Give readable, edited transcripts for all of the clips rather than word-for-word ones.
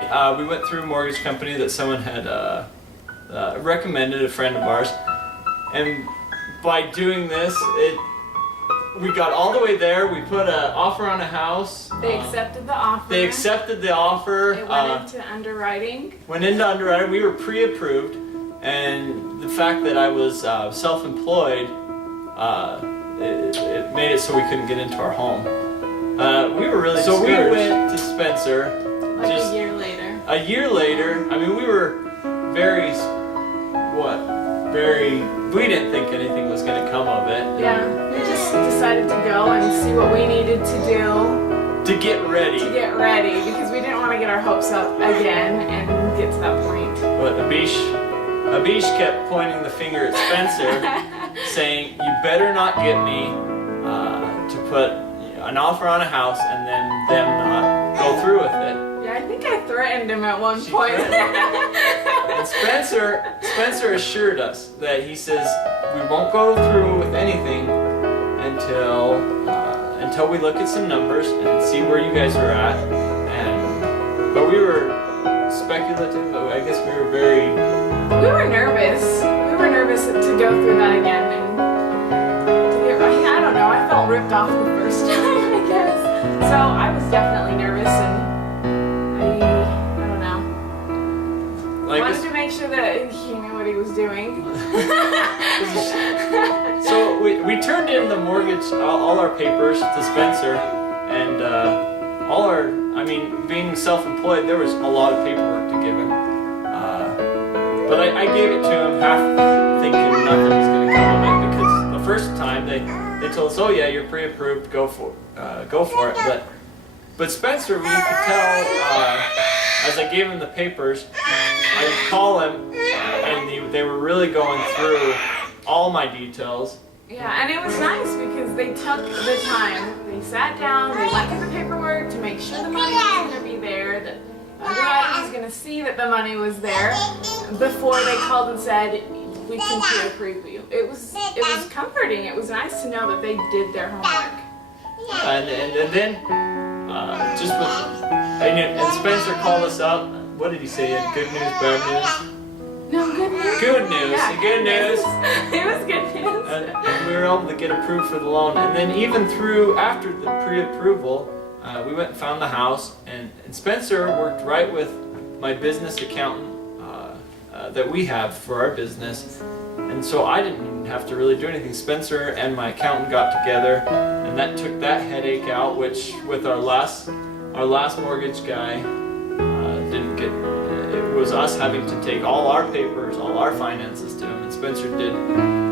We went through a mortgage company that someone had recommended, a friend of ours, and by doing this, we got all the way there. We put an offer on a house. They accepted the offer. They accepted the offer. It went into underwriting. Went into underwriting. We were pre-approved, and the fact that I was self-employed, it made it so we couldn't get into our home. We were really discouraged. So we went to Spencer. Like a year later. A year later. I mean, we were we didn't think anything was going to come of it. Yeah, we just decided to go and see what we needed to do. To get ready. Because we didn't want to get our hopes up again and get to that point. But Abish kept pointing the finger at Spencer, saying, "You better not get me to put an offer on a house and then them not go through with it." Yeah, I think I threatened him at one point. And Spencer assured us that he says, "We won't go through with anything until we look at some numbers and see where you guys are at." But we were speculative. I guess we were very. We were nervous. We were nervous to go through that again and to get right. I don't know. I felt ripped off the first time, I guess. So I was definitely nervous and I don't know. Wanted to make sure that he knew what he was doing. So we turned in the mortgage, all our papers to Spencer, and being self-employed, there was a lot of paperwork to give him. But I gave it to him half thinking nothing was going to come of it, because the first time they told us, "Oh yeah, you're pre-approved, go for it." But Spencer, we could tell as I gave him the papers, I would call him, and they were really going through all my details. Yeah, and it was nice because they took the time. They sat down, they went through the paperwork to make sure the money was going to be there, that underwriting was going to see that the money was there before they called and said, "We can pre-approve you." It was comforting. It was nice to know that they did their homework. And then and Spencer called us up. What did he say? Good news, bad news? No, good news. Good news. Yeah, good news. It was good news. And we were able to get approved for the loan. And then even after the pre-approval, we went and found the house. And Spencer worked right with my business accountant that we have for our business. And so I didn't even have to really do anything. Spencer and my accountant got together, and that took that headache out, which with our last mortgage guy didn't get. It was us having to take all our papers, all our finances to him, and Spencer did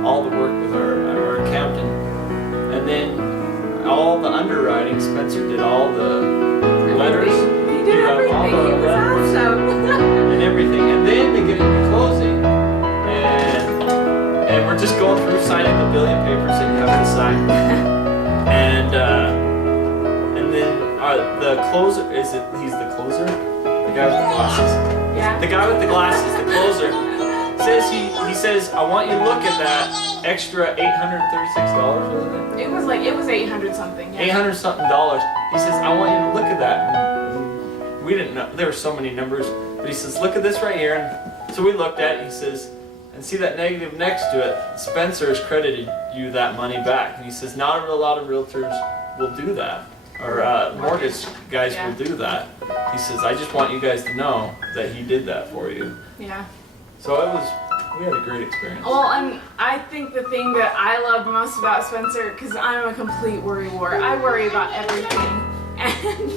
all the work with our accountant. And then all the underwriting, Spencer did all the letters. He did everything. All the It was awesome. and everything. And then they get into closing, and we're just going through signing the billion papers that you have to sign. And then the closer, he's the closer? The guy with the glasses? Yeah. The guy with the glasses, the closer, says he says, "I want you to look at that extra $836, wasn't it? It was 800 something. Yeah. 800 something dollars. He says, "I want you to look at that." And we didn't know, there were so many numbers, but he says, "Look at this right here." And so we looked at it, he says, "And see that negative next to it? Spencer has credited you that money back." And he says, "Not a lot of realtors will do that, or mortgage guys will do that." He says, "I just want you guys to know that he did that for you." Yeah. So we had a great experience. Well, and I think the thing that I loved most about Spencer, because I'm a complete worrywart. I worry about everything. And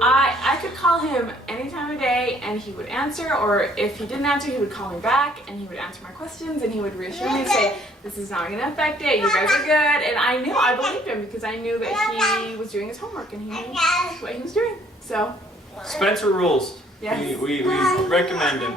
I could call him any time of day and he would answer, or if he didn't answer, he would call me back and he would answer my questions and he would reassure me and say, "This is not going to affect it, you guys are good." And I believed him because I knew that he was doing his homework and he knew what he was doing. So Spencer rules. Yes. We recommend him.